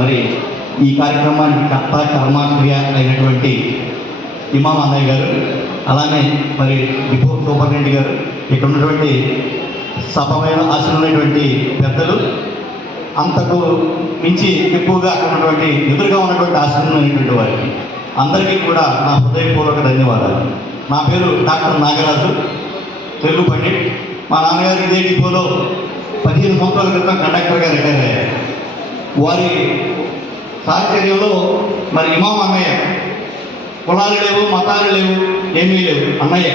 మరి ఈ కార్యక్రమానికి కర్త కర్మాక్రియ అయినటువంటి ఇమాం అన్నయ్య గారు, అలానే మరి డిపో సూపరింటెండెంట్ గారు, ఇక్కడ ఉన్నటువంటి సభమైన ఆశీనున్నటువంటి పెద్దలు, అంతకు మించి ఎక్కువగా అక్కడ ఉన్నటువంటి ఎదురుగా ఉన్నటువంటి ఆశీనున్నటువంటి వారికి అందరికీ కూడా నా హృదయపూర్వక ధన్యవాదాలు. నా పేరు డాక్టర్ నాగరాజు, తెలుగు పండిట్. మా నాన్నగారు ఇదే డిపోలో 15 సంవత్సరాల క్రితం కండక్టర్గా రిటైర్ అయ్యారు. వారి సాహచర్యంలో మరి ఇమాం అన్నయ్య, కులాలు లేవు, మతాలు లేవు, ఏమీ లేవు, అన్నయ్య.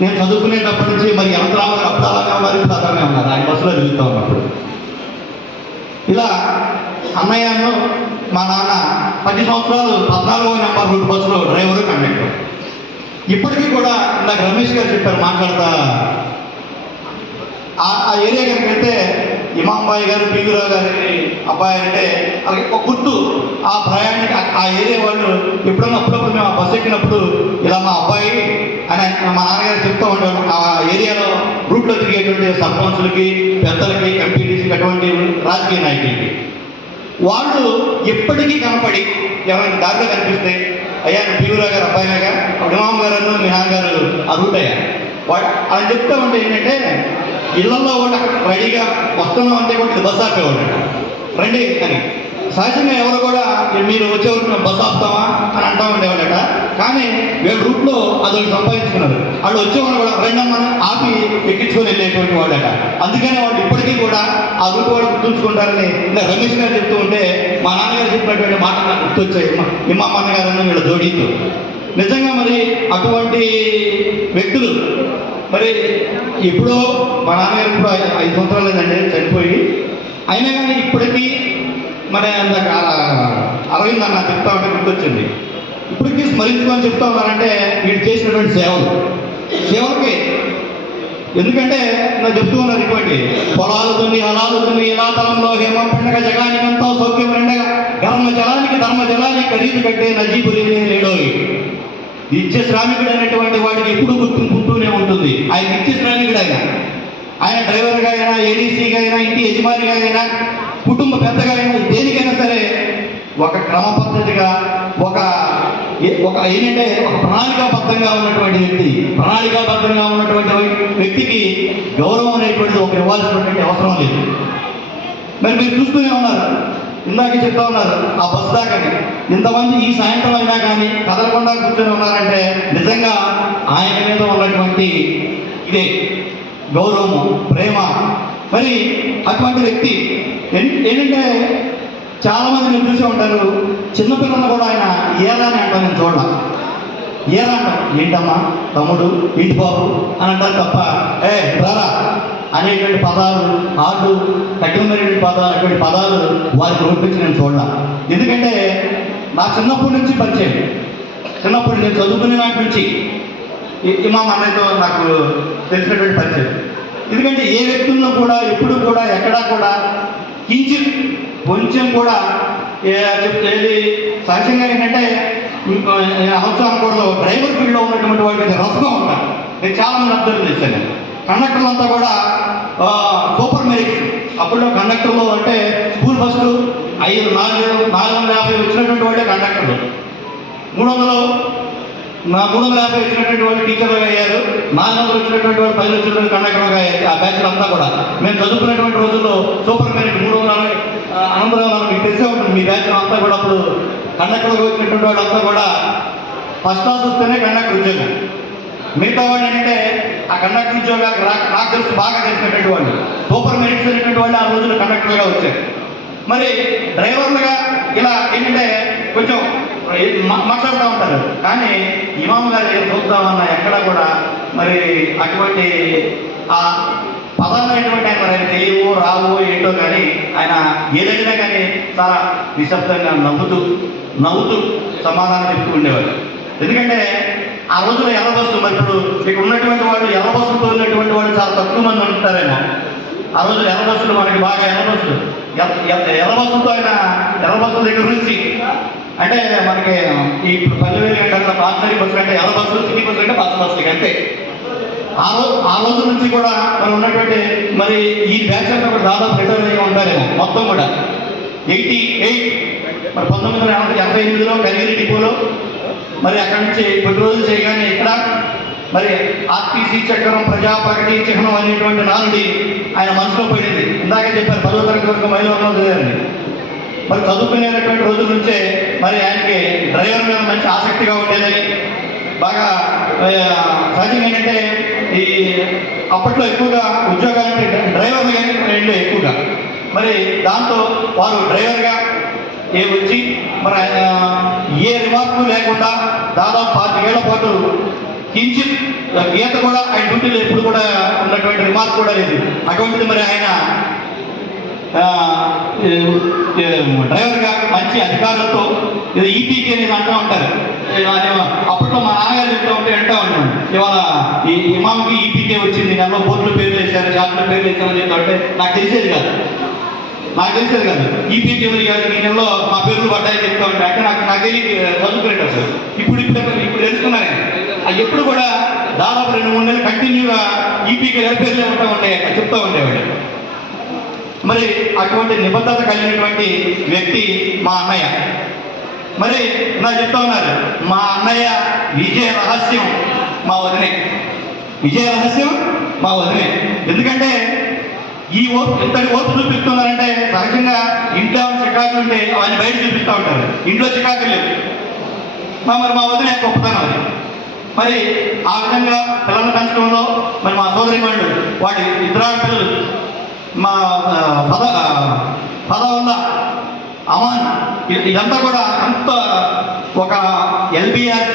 నేను చదువుకునేటప్పటి నుంచి మరి యంత్రాలు అప్పుడాలనే వారి ప్రధానమే ఉన్నారు, ఆయన బస్సులో తిరుగుతూ ఉన్నప్పుడు. ఇలా అన్నయ్యను మా నాన్న 10 సంవత్సరాలు 14వ నెంబర్ రూట్ బస్సులో డ్రైవరు, కండక్టర్. ఇప్పటికీ కూడా నాకు రమేష్ గారు చెప్పారు మాట్లాడతా, ఆ ఏరియా కనుక వెళ్తే ఇమాంబాయి గారు, పీవీరావు గారి అబ్బాయి అంటే అలాగే ఒక గుర్తు. ఆ ప్రయాణికి ఆ ఏరియా వాళ్ళు ఎప్పుడన్నా అప్పుడప్పుడు మేము ఆ బస్సు ఎక్కినప్పుడు ఇలా మా అబ్బాయి అని మా నాన్నగారు చెప్తూ ఉంటారు. ఆ ఏరియాలో రూట్లో తిరిగేటువంటి సర్పంచులకి, పెద్దలకి, ఎంపీటీసీకి, అటువంటి రాజకీయ నాయకులకి వాళ్ళు ఎప్పటికీ కనపడి ఎవరైనా దారిలో కనిపిస్తే, అయ్యా పీవీరావు గారు అబ్బాయిగా, ఇమాం గారు మీ నాన్నగారు ఆ రూట్ అయ్యా అని చెప్తా ఉంటే ఏంటంటే, ఇళ్లలో కూడా రెడీగా వస్తున్నాం అంటే కూడా ఇది బస్సు ఆపేవాడు రండి అని. సహజంగా ఎవరు కూడా మీరు వచ్చేవరకు మేము బస్సు ఆపుతామా అని అంటూ ఉండేవాళ్ళట. కానీ వీళ్ళ రూట్లో అదొకటి సంపాదించుకున్నారు. వాళ్ళు వచ్చేవాళ్ళు కూడా రెండమ్మని ఆపి ఎక్కించుకొని వెళ్ళేటువంటి వాళ్ళట. అందుకనే వాళ్ళు ఇప్పటికీ కూడా ఆ రూట్ వాళ్ళు గుర్తుంచుకుంటారని ఇంకా రమేష్ గారు చెప్తూ ఉంటే మా నాన్నగారు చెప్పినటువంటి మాట నాకు గుర్తొచ్చాయి, ఇమాం అన్నగారు వీళ్ళ జోడీతో. నిజంగా మరి అటువంటి వ్యక్తులు మరి ఎప్పుడో మా నాన్నగారు ఇప్పుడు 5 సంవత్సరాలు లేదండి చనిపోయి, అయినా కానీ ఇప్పటికీ మరి అందాక అరవింద్ అన్న చెప్తా ఉంటే గుర్తొచ్చింది. ఇప్పటికీ స్మరించుకొని చెప్తా ఉన్నారంటే వీడు చేసినటువంటి సేవలకి. ఎందుకంటే నాకు చెప్తూ ఉన్నారు ఇటువంటి పొలాలు దున్ని, అలాలు దున్ని, ఇలా తలంలో హేమ పండగ జగానికంతా సౌఖ్యం రెండగా ధర్మ జలానికి ధర్మ జలానికి ఖరీదు కట్టే నజీబు లేడోయి. నిత్య శ్రామికుడు అనేటువంటి వాడికి ఎప్పుడు గుర్తుంటూనే ఉంటుంది. ఆయన నిత్య శ్రామికుడు, ఆయన డ్రైవర్గా అయినా, ఏడీసీగా అయినా, ఇంటి యజమానిగా అయినా, కుటుంబ పెద్దగా అయినా, దేనికైనా సరే ఒక క్రమ పద్ధతిగా ఒక ఏంటంటే ఒక ప్రణాళికాబద్ధంగా ఉన్నటువంటి వ్యక్తికి గౌరవం అనేటువంటిది ఒక ఇవ్వాల్సినటువంటి అవసరం లేదు. మరి మీరు చూస్తూనే ఉన్నారు, ఇందాక చెప్తా ఉన్నారు ఆ బస్ దాకాని ఇంతమంది ఈ సాయంత్రం అయినా కానీ కదలకుండా కూర్చొని ఉన్నారంటే నిజంగా ఆయన మీద ఉన్నటువంటి ఇదే గౌరవము, ప్రేమ. మరి అటువంటి వ్యక్తి ఏంటంటే చాలామంది మీరు చూసే ఉంటారు, చిన్నపిల్లలను కూడా ఆయన ఏరా అని అంటాను, నేను చూడాలి ఏరా అంటాం. ఏంటమ్మా తమ్ముడు, ఏంటి బాబు అని అంటారు తప్ప రారా అనేటువంటి పదాలు, ఆడు కఠినమైనటువంటి పదాలు, అటువంటి పదాలు వారికి నోటించి నేను చూడాలి. ఎందుకంటే నా చిన్నప్పటి నుంచి పరిచయం, చిన్నప్పుడు నేను చదువుకునే నాటి నుంచి ఇమాం అన్నయ్యతో నాకు తెలిసినటువంటి పరిచయం. ఎందుకంటే ఏ వ్యక్తుల్లో కూడా ఎప్పుడు కూడా ఎక్కడా కూడా కించిత్ కొంచెం కూడా చెప్తే సహజంగా ఏంటంటే అవసరాలు డ్రైవర్ ఫీల్డ్లో ఉన్నటువంటి వాడికి రసంగా ఉంటారు. నేను చాలామంది అబ్జర్వ్ చేశాను. కండక్టర్లు అంతా కూడా సూపర్ మెరిట్. అప్పుడు కండక్టర్లు అంటే స్కూల్ ఫస్ట్ 450 వచ్చినటువంటి వాళ్ళే కండక్టర్లు, 350 వచ్చినటువంటి వాళ్ళు టీచర్లుగా అయ్యారు, 400 వచ్చినటువంటి వాళ్ళు 10 వచ్చినటువంటి కండక్టర్లుగా అయ్యారు. ఆ బ్యాచ్లు అంతా కూడా మేము చదువుకునేటువంటి రోజుల్లో సూపర్ మెరిట్ 360 అనంతరం మీకు తెలిసే ఉంటుంది. మీ బ్యాచ్లు అంతా కూడా అప్పుడు కండక్టర్గా వచ్చినటువంటి వాళ్ళంతా కూడా ఫస్ట్ క్లాస్ వస్తేనే కండక్టర్ ఉద్యోగం. మిగతా వాళ్ళు ఏంటంటే ఆ కండక్టర్ ఉద్యోగాలకు నాకు తెలిసి బాగా తెలిసినటువంటి వాళ్ళు సూపర్ మెరిట్స్ అనేటువంటి వాళ్ళు ఆ రోజుల్లో కండక్టర్గా వచ్చారు. మరి డ్రైవర్లుగా ఇలా ఏంటంటే కొంచెం మాట్లాడుతూ ఉంటారు. కానీ ఇమాం గారు చూద్దామన్నా ఎక్కడ కూడా మరి అటువంటి ఆ పదాలు అనేటువంటి ఆయన మరి తెలియవో రావో ఏంటో కానీ ఆయన ఏదైనా కానీ చాలా నిశ్శబ్దంగా నవ్వుతూ సమాధానం చెప్తూ ఉండేవారు. ఎందుకంటే ఆ రోజుల్లో ఎర్ర బస్సు, మరి ఇప్పుడు ఇక్కడ ఉన్నటువంటి వాళ్ళు ఎర్ర బస్సుతో ఉన్నటువంటి వాళ్ళు చాలా తక్కువ మంది ఉంటారేమో. ఆ రోజులు ఎర్ర బస్సులు మనకి బాగా ఎర్ర బస్సుతో ఆయన ఎర్ర బస్సుల దగ్గర నుంచి అంటే మనకి ఇప్పుడు 10,000 గంటల ఆర్డినరీ బస్సులు అంటే ఎర్ర బస్సులు, సిటీ బస్సులు అంటే పచ్చ బస్సులకి అంతే. ఆ రోజు నుంచి కూడా మరి ఉన్నటువంటి మరి ఈ బ్యాచ్ అంతా కూడా దాదాపు రిటైర్ అయ్యి ఉంటారేమో మొత్తం కూడా. 1988 మరి 1988లో కలిగిరి డిపోలో మరి అక్కడి నుంచి కొద్ది రోజులు చేయగానే ఇక్కడ మరి ఆర్టీసీ చక్రం ప్రజాప్రగతి చిహ్నం అనేటువంటి నానుడి ఆయన మనసులో పడింది. ఇందాకే చెప్పారు 10వ తరగతి వరకు మైలవరంలో చదివారండి. మరి చదువుకునేటటువంటి రోజుల నుంచే మరి ఆయనకి డ్రైవర్ మీద మంచి ఆసక్తిగా ఉండేదని బాగా సహజంగా ఏంటంటే ఈ అప్పట్లో ఎక్కువగా ఉద్యోగాలు డ్రైవర్లు కానీ ఎక్కువగా మరి దాంతో వారు డ్రైవర్గా వచ్చి మరి ఆయన ఏ రిమార్కు లేకుండా దాదాపు 25 ఏళ్ల పాటు కించిత్ గీత కూడా ఆయన డ్యూటీలో ఎప్పుడు కూడా ఉన్నటువంటి రిమార్క్ కూడా లేదు. అటువంటిది మరి ఆయన డ్రైవర్గా మంచి అధికారులతో ఈపీకే అనేది అంటూ ఉంటారు. అప్పట్లో మా నాన్నగారు చెప్తూ ఉంటే అంటూ ఉంటాను, ఇవాళ ఈ ఇమాంకి ఈపీకే వచ్చింది, నెలలో బోర్డులు పేర్లు వేశారు, జాతుల పేర్లు వేశారని చెప్తా ఉంటే నాకు తెలిసేది కాదు. ఈపీకే ఈ నెలలో మా పేర్లు పడ్డాయని చెప్తా ఉంటే అంటే నాకు తెలియదు చదువుకునేట సార్. ఇప్పుడు తెలుసుకున్నాను. ఎప్పుడు కూడా దాదాపు 2-3 నెలలు కంటిన్యూగా ఈపీకే పేర్లే ఉంటా ఉండే చెప్తూ ఉండేవాడు. మరి అటువంటి నిబద్ధత కలిగినటువంటి వ్యక్తి మా అన్నయ్య. మరి నా చెప్తా ఉన్నారు, మా అన్నయ్య విజయ రహస్యం మా వదినే. విజయ రహస్యం మా వదినే. ఎందుకంటే ఈ ఓర్పు ఇంతటి ఓర్పు చూపిస్తున్నారంటే సహజంగా ఇంట్లో చికాకులు ఉంటే అవన్నీ బయట చూపిస్తూ ఉంటారు. ఇంట్లో చికాకులు లేవు. మరి మా వదిన గొప్పతనం అది. మరి ఆ విధంగా పిల్లల పెంచడంలో మరి మా సోదరి వాళ్ళు వాటి ఇద్దరు పిల్లలు మా పదవల్ల అమాన్ ఇదంతా కూడా అంత ఒక ఎల్బిఆర్